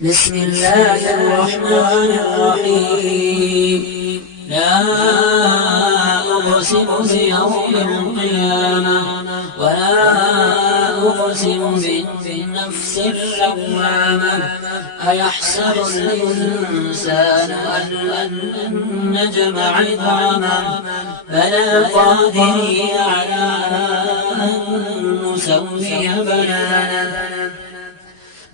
بسم الله الرحمن الرحيم. لا أقسم بيوم القيامة ولا أقسم بالنفس اللوامة أيحسب الإنسان أن لن نجمع عظاما بلى قادرين على أن نسوي بنانا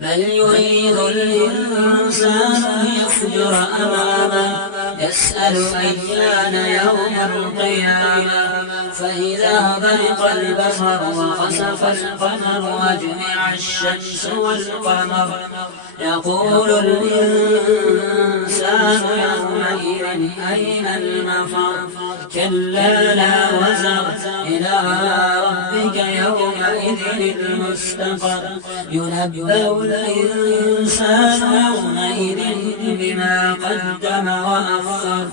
بل يريد الإنسان ليفجر أمامه يسأل أيان يوم القيامة فإذا برق البصر وخسف القمر وجمع الشمس والقمر يقول الإنسان يومئذ أين المفر كلا لا وزر إلى ربك يومئذ المستقر ينبأ الإنسان يومئذ بما قدم وأخر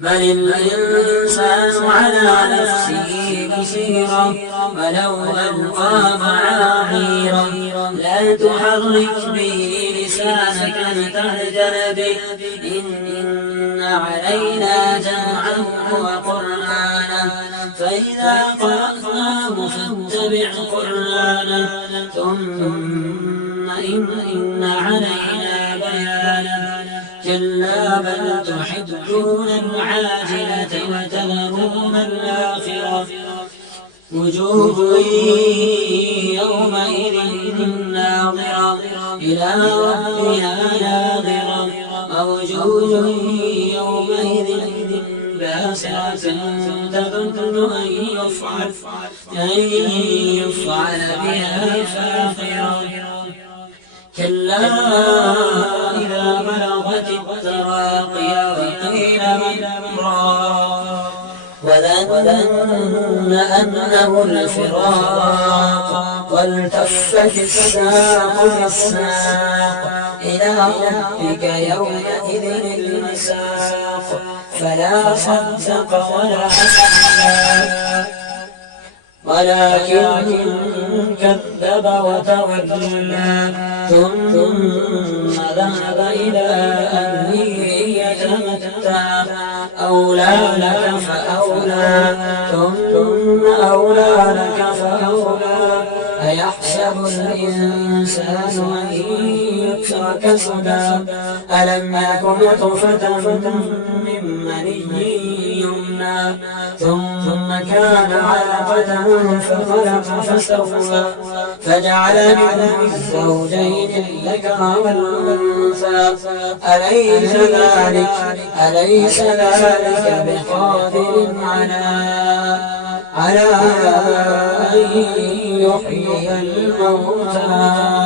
بل الإنسان على نفسه بصيرة ولو ألقى معاذيرا لا تحرك به لسانك لتعجل به إن علينا جمعه وقرآنه فإذا قرأناه فاتبع قرآنه ثم إن علينا بيانه كلا بل تحبون العاجلة وتذرون الآخرة وجوه يومئذ ناظرة إلى ربها ناظرة ووجوه يومئذ باسرة تظن أن يفعل بها فاقرة كلا إذا بلغت التراقي وقيل من راق وظن أنه الفراق والتفت الساق بالساق إلى ربك يومئذ المساق فلا صدق ولا صلى ولكن كذب وتولى ثم ذهب إلى أهله يتمتع أولى لك فأولى ثم أولى لك فأولى أيحسب الإنسان أن يترك سدى ألم يك نطفة من مني يمنى ثم كان علقة فخلق فسوى فجعل منه الزوجين الذكر والأنثى أليس ذلك بقادر على أن يحيي الموتى